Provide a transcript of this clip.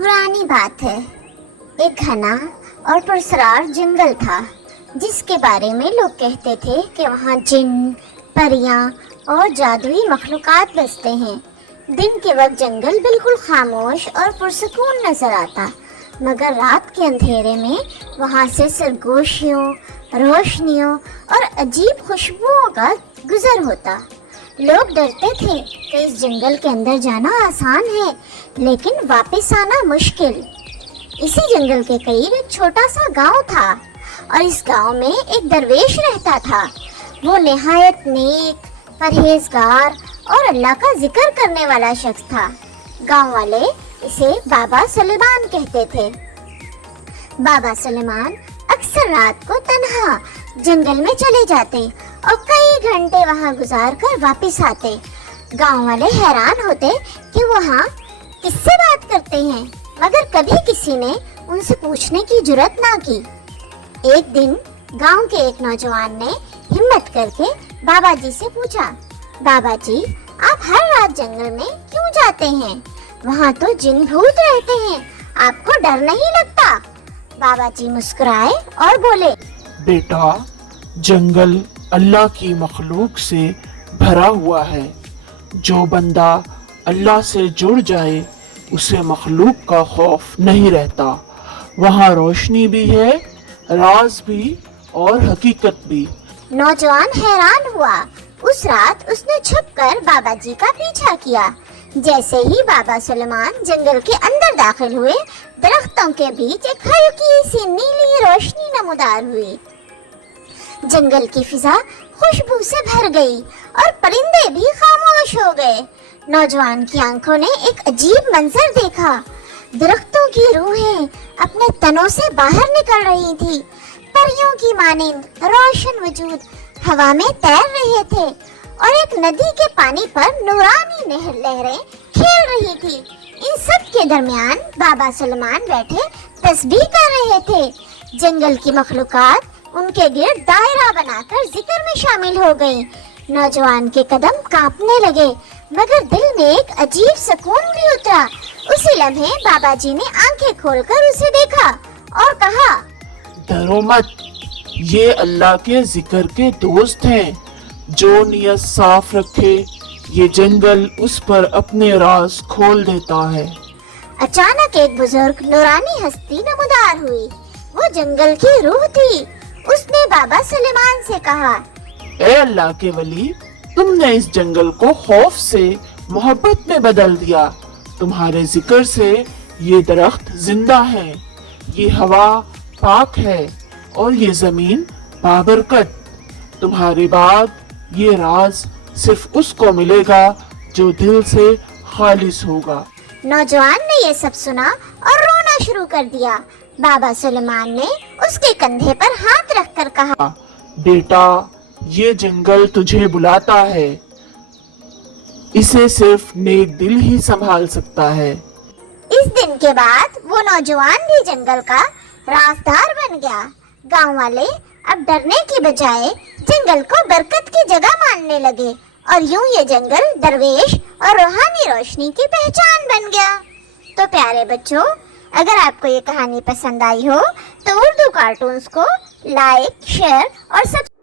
पुरानी बात है। एक घना और पुरस्कार जंगल था जिसके बारे में लोग कहते थे कि वहाँ जिन, परियां और जादुई मखलूकात बसते हैं। दिन के वक्त जंगल बिल्कुल खामोश और पुरसकून नजर आता, मगर रात के अंधेरे में वहाँ से सरगोशियों, रोशनियों और अजीब खुशबुओं का गुजर होता। लोग डरते थे कि इस जंगल के अंदर जाना आसान है, लेकिन वापस आना मुश्किल। इसी जंगल के करीब एक छोटा सा गांव था और इस गांव में एक दरवेश रहता था। वो निहायत नेक, परहेजगार और अल्लाह का जिक्र करने वाला शख्स था। गांव वाले इसे बाबा सुलेमान कहते थे। बाबा सुलेमान अक्सर रात को तन्हा जंगल में चले जाते और कई घंटे वहां गुजार कर वापस आते। गांव वाले हैरान होते कि वहां किससे बात करते हैं, मगर कभी किसी ने उनसे पूछने की जुर्रत ना की। एक दिन गांव के एक नौजवान ने हिम्मत करके बाबा जी से पूछा, बाबा जी, आप हर रात जंगल में क्यों जाते हैं? वहाँ तो जिन भूत रहते हैं, आपको डर नहीं लगता? बाबा जी मुस्कुराए और बोले, बेटा, जंगल अल्लाह की मखलूक से भरा हुआ है। जो बंदा अल्लाह से जुड़ जाए उसे मखलूक का खौफ नहीं रहता। वहाँ रोशनी भी है, राज भी और हकीकत भी। नौजवान हैरान हुआ। उस रात उसने छुपकर बाबा जी का पीछा किया। जैसे ही बाबा सुलेमान जंगल के अंदर दाखिल हुए, दरख्तों के बीच एक हल्की सी नीली रोशनी नमूदार हुई। जंगल की फिजा खुशबू से भर गई और परिंदे भी खामोश हो गए। नौजवान की आंखों ने एक अजीब मंजर देखा। दरख्तों की रूहें अपने तनों से बाहर निकल रही थी। परियों की मानिंद रोशन वजूद हवा में तैर रहे थे और एक नदी के पानी पर नूरानी लहरें खेल रही थी। इन सब के दरमियान बाबा सुलेमान बैठे तस्बीह कर रहे थे। जंगल की मखलूकात उनके गिर्द दायरा बनाकर जिक्र में शामिल हो गई। नौजवान के कदम कांपने लगे, मगर दिल में एक अजीब सुकून भी उतरा। उसी लम्हे बाबा जी ने आंखें खोलकर उसे देखा और कहा, डरो मत, ये अल्लाह के जिक्र के दोस्त हैं। जो नियत साफ रखे, ये जंगल उस पर अपने राज खोल देता है। अचानक एक बुजुर्ग नूरानी हस्ती नमूदार हुई। वो जंगल की रूह थी। उसने बाबा सुलेमान से कहा, ए अल्लाह के वली, तुमने इस जंगल को खौफ से मोहब्बत में बदल दिया। तुम्हारे जिक्र से ये दरख्त जिंदा है, ये हवा पाक है और ये जमीन बाबरकत। तुम्हारे बाद ये राज सिर्फ उसको मिलेगा जो दिल से खालिस होगा। नौजवान ने ये सब सुना और रोना शुरू कर दिया। बाबा सुलेमान ने उसके कंधे पर हाथ रखकर कहा, बेटा, ये जंगल तुझे बुलाता है। इसे सिर्फ नेक दिल ही संभाल सकता है। इस दिन के बाद वो नौजवान भी जंगल का राजदार बन गया। गांव वाले अब डरने की बजाय जंगल को बरकत की जगह मानने लगे और यूं ये जंगल दरवेश और रूहानी रोशनी की पहचान बन गया। तो प्यारे बच्चों, अगर आपको ये कहानी पसंद आई हो तो उर्दू कार्टून्स को लाइक, शेयर और सब्सक्राइब